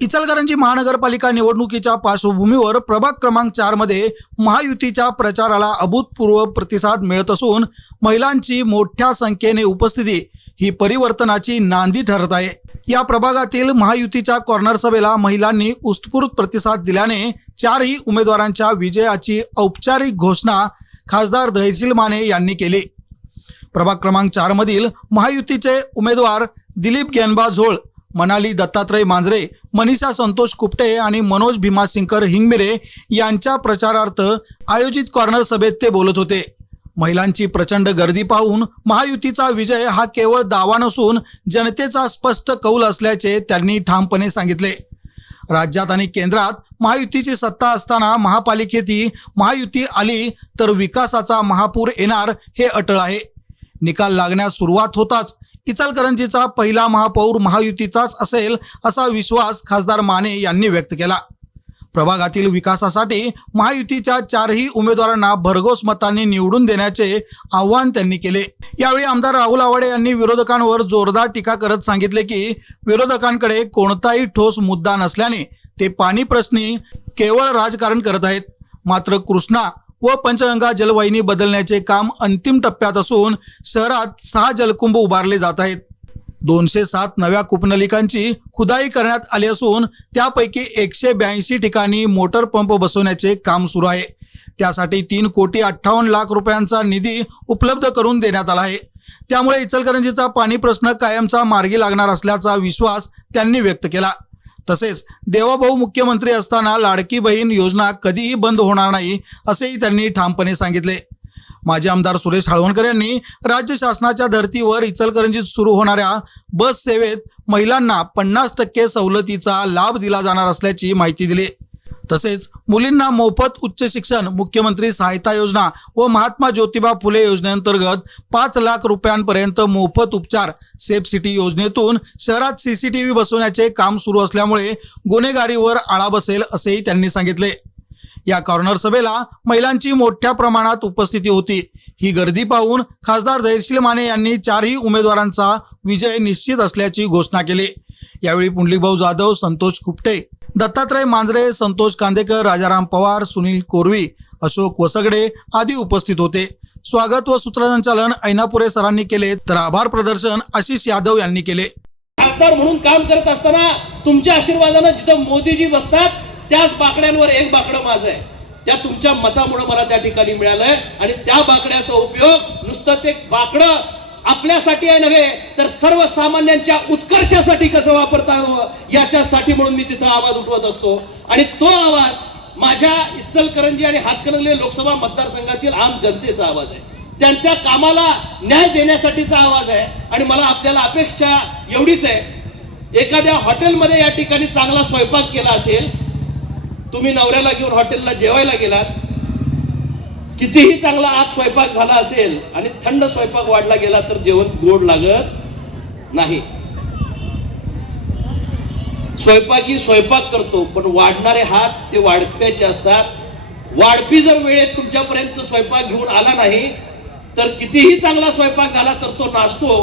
इचलकरंजी महानगरपालिका निवडणुकीच्या पार्श्वभूमीवर प्रभाग क्रमांक 4 मध्ये महायुतीच्या प्रचाराला अभूतपूर्व प्रतिसाद मिळत असून महिलांची मोठ्या संख्येने उपस्थिती ही परिवर्तनाची नांदी ठरत आहे। या प्रभागातील महायुतीच्या कॉर्नर सभेला महिलांनी उत्स्फूर्त प्रतिसाद दिल्याने चारही उमेदवारांच्या विजयाची औपचारिक घोषणा खासदार धैर्यशील माने यांनी केली। प्रभाग क्रमांक 4 मधील महायुतीचे उमेदवार दिलीप गेनबा झोळ, मनाली दत्तात्रय मांजरे, मनीषा संतोष कुपटे आणि मनोज भीमासिंकर हिंगमिरे यांच्या प्रचारार्थ आयोजित कॉर्नर सभेत ते बोलत होते। महिलांची प्रचंड गर्दी पाहून महायुतीचा विजय हा केवळ दावा नसून जनतेचा स्पष्ट कौल असल्याचे त्यांनी ठामपणे सांगितले। राज्यात आणि केंद्रात महायुतीची सत्ता असताना महापालिकेतही महायुती आली तर विकासाचा महापूर येणार हे अटळ आहे। निकाल लागण्यास सुरुवात होताच इचलकरंजीचा पहिला महापौर महायुतीचाच असेल असा विश्वास खासदार माने यांनी व्यक्त केला। प्रभागातील विकासासाठी महायुतीच्या चारही उमेदवारांना भरघोस मतांनी निवडून देण्याचे आवाहन त्यांनी केले। यावेळी आमदार राहुल आवाडे यांनी विरोधकांवर जोरदार टीका करत सांगितले की विरोधकांकडे कोणताही ठोस मुद्दा नसल्याने ते पाणी प्रश्नी केवळ राजकारण करत आहेत। मात्र कृष्णा व पंचगंगा जलवाहिनी बदलण्याचे काम अंतिम टप्प्यात असून शहरात 6 जलकुंभ उभारले जात आहेत। 207 नव्या कूपनलिकांची खुदाई करण्यात आली असून त्यापैकी 182 ठिकाणी मोटर पंप बसवण्याचे काम सुरू आहे। त्यासाठी 3,58,00,000 रुपयांचा निधी उपलब्ध करून देण्यात आला आहे। त्यामुळे इचलकरंजीचा पाणी प्रश्न कायमचा मार्गी लागणार असल्याचा विश्वास त्यांनी व्यक्त केला। तसेच देवाभाऊ मुख्यमंत्री असताना लाडकी बहीण योजना कधीही बंद होणार नाही असेही त्यांनी ठामपणे सांगितले। माजी आमदार सुरेश हळवणकर यांनी राज्य शासनाच्या धर्तीवर इचलकरंजीत सुरू होणाऱ्या बस सेवेत महिलांना 50% सवलतीचा लाभ दिला जाणार असल्याची माहिती दिली। तसेच मुलींना मोफत उच्च शिक्षण, मुख्यमंत्री सहायता योजना व महात्मा ज्योतिबा फुले योजनेअंतर्गत 5 लाख रुपयांपर्यंत मोफत उपचार, सेफ सिटी योजनेतून शहरात CCTV बसवण्याचे काम सुरू असल्यामुळे गुन्हेगारीवर आळा बसेल असेही त्यांनी सांगितले। या कॉर्नर सभेला महिलांची मोठ्या प्रमाणात उपस्थिती होती। ही गर्दी पाहून खासदार धैर्यशील माने यांनी चारही उमेदवारांचा विजय निश्चित असल्याची घोषणा केली। यावेळी पुंडलिकभाऊ जाधव, संतोष कुपटे, दत्तात्रय मांजरे, संतोष कांदेकर, राजाराम पवार, सुनील कोरवी, अशोक वसगडे आदी उपस्थित होते। स्वागत व सूत्रसंचालन ऐनापुरे सरांनी केले तर आभार प्रदर्शन आशिष यादव यांनी केले। खासदार म्हणून काम करत असताना तुमच्या आशीर्वादाने जिथं मोदीजी बसतात त्याच बाकड्यांवर एक बाकडं माझं आहे। त्या तुमच्या मतामुळे मला त्या ठिकाणी मिळालंय आणि त्या बाकड्याचा उपयोग नुसतं ते बाकडं आपल्यासाठी आहे नव्हे तर सर्वसामान्यांच्या उत्कर्षासाठी कसं वापरता यावं याच्यासाठी म्हणून मी तिथं आवाज उठवत असतो। आणि तो आवाज माझ्या इचलकरंजी आणि हातकणंगले लोकसभा मतदारसंघातील आम जनतेचा आवाज आहे। त्यांच्या कामाला न्याय देण्यासाठीचा आवाज आहे। आणि मला आपल्याला अपेक्षा एवढीच आहे, एखाद्या हॉटेलमध्ये या ठिकाणी चांगला स्वयंपाक केला असेल, तुम्ही नवऱ्याला घेऊन हॉटेलला जेवायला गेलात, कितीही चांगला आज स्वयंपाक झाला असेल आणि थंड स्वयंपाक वाढला गेला तर जेवण गोड लागत नाही। स्वयंपाकी स्वयंपाक करतो पण वाढणारे हात ते वाढप्याचे असतात। वाढपी जर वेळेत तुमच्यापर्यंत स्वयंपाक घेऊन आला नाही तर कितीही चांगला स्वयंपाक झाला तर तो नासतो।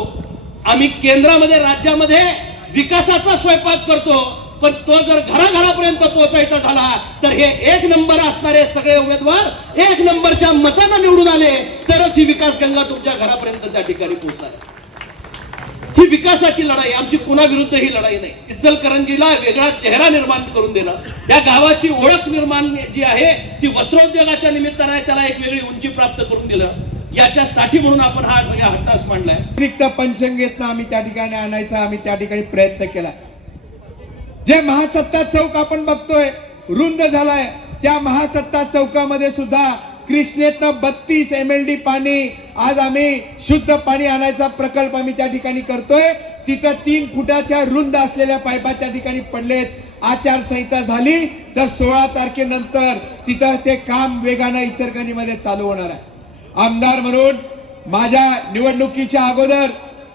आम्ही केंद्रामध्ये राज्यामध्ये विकासाचा स्वयंपाक करतो पण तो जर घराघरापर्यंत पोहोचायचा झाला तर हे 1 नंबर असणारे सगळे उमेदवार 1 नंबरच्या मताने निवडून आले तरच ही विकास गंगा तुमच्या घरापर्यंत त्या ठिकाणी पोहोचणार। ही विकासाची लढाई, आमची कुणाविरुद्ध ही लढाई नाही। इचलकरंजीला वेगळा चेहरा निर्माण करून देणं, या गावाची ओळख निर्माण जी आहे ती वस्त्रोद्योगाच्या निमित्ताने आहे, त्याला एक वेगळी उंची प्राप्त करून दिलं, याच्यासाठी म्हणून आपण हा सगळा हट्टास मांडलाय। रिक्त पंचगंगेतनं आम्ही त्या ठिकाणी आणायचा आम्ही त्या ठिकाणी प्रयत्न केला। जे महासत्ता चौक आपण बघतोय रुंद झालाय, त्या महासत्ता चौकामध्ये सुद्धा कृष्णेतनं 32 MLD पाणी आज आम्ही शुद्ध पाणी आणायचा प्रकल्प आम्ही त्या ठिकाणी करतोय। तिथं 3 फुटाच्या रुंद असलेल्या पाईपा त्या ठिकाणी पडलेत। आचारसंहिता झाली तर 16 तारखेनंतर तिथं ते काम वेगानं इचलकरंजीमध्ये चालू होणार आहे। आमदार म्हणून माझ्या निवडणुकीच्या अगोदर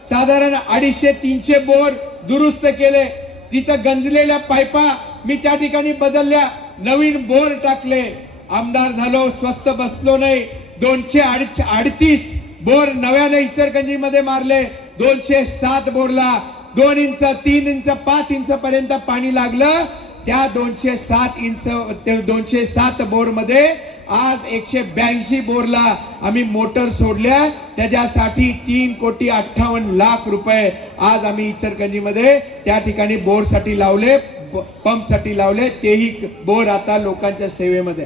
साधारण 250-300 बोर दुरुस्त केले। तिथं गंजलेल्या पाईपा मी त्या ठिकाणी बदलल्या, नवीन बोर टाकले। आमदार झालो, स्वस्त बसलो नाही, 238 बोर नव्याने इचलकरंजीमध्ये मारले। 207 बोरला 2 इंच 3 इंच 5 इंच पर्यंत पाणी लागलं, त्या 207 बोर मध्ये आज 182 बोरला आम्ही मोटर सोडल्या, त्याच्यासाठी 3,58,00,000 रुपये आज आम्ही इचलकरंजीमध्ये त्या ठिकाणी बोर साठी लावले, पंप साठी लावले, तेही बोर आता लोकांच्या सेवेमध्ये.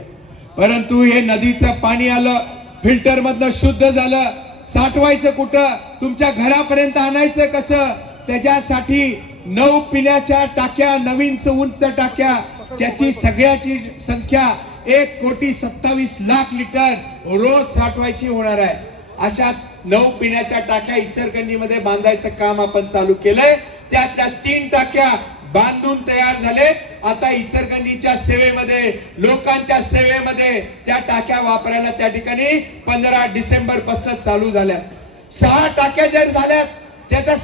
परंतु हे नदीचं पाणी आलं, फिल्टर मधनं शुद्ध झालं, साठवायचं कुठं, तुमच्या घरापर्यंत आणायचं कसं, त्याच्यासाठी 9 पिण्याच्या टाक्या, नवीन उंच टाक्या, ज्याची सगळ्याची संख्या 1,27,00,000 लिटर रोज साठवायची होणार आहे. अशा 9 पिण्याच्या टाक्या इचलकरंजीमध्ये बांधायचं काम आपण चालू केलंय. त्यातल्या 3 टाक्या बांधून तयार झाले. आता इचलकरंजीच्या सेवेमध्ये, लोकांच्या सेवेमध्ये त्या टाक्या वापरायला त्या ठिकाणी 15 डिसेंबर पासून चालू झाल्या. 6 टाक्या जर झाल्यात, त्याचा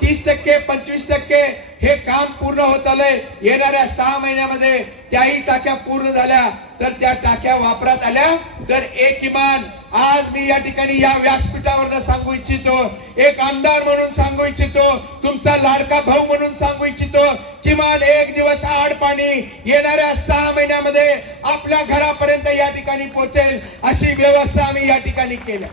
30% 25% हे काम पूर्ण होत आलंय. येणाऱ्या 6 महिन्यामध्ये त्याही टाक्या पूर्ण झाल्या तर त्या टाक्या वापरात आल्या तर एक किमान आज मी या ठिकाणी या व्यासपीठावरनं सांगू इच्छितो, एक आमदार म्हणून सांगू इच्छितो, तुमचा लाडका भाऊ म्हणून सांगू इच्छितो, किमान एक दिवस आड पाणी येणाऱ्या 6 महिन्यामध्ये आपल्या घरापर्यंत या ठिकाणी पोहोचेल अशी व्यवस्था आम्ही या ठिकाणी केली.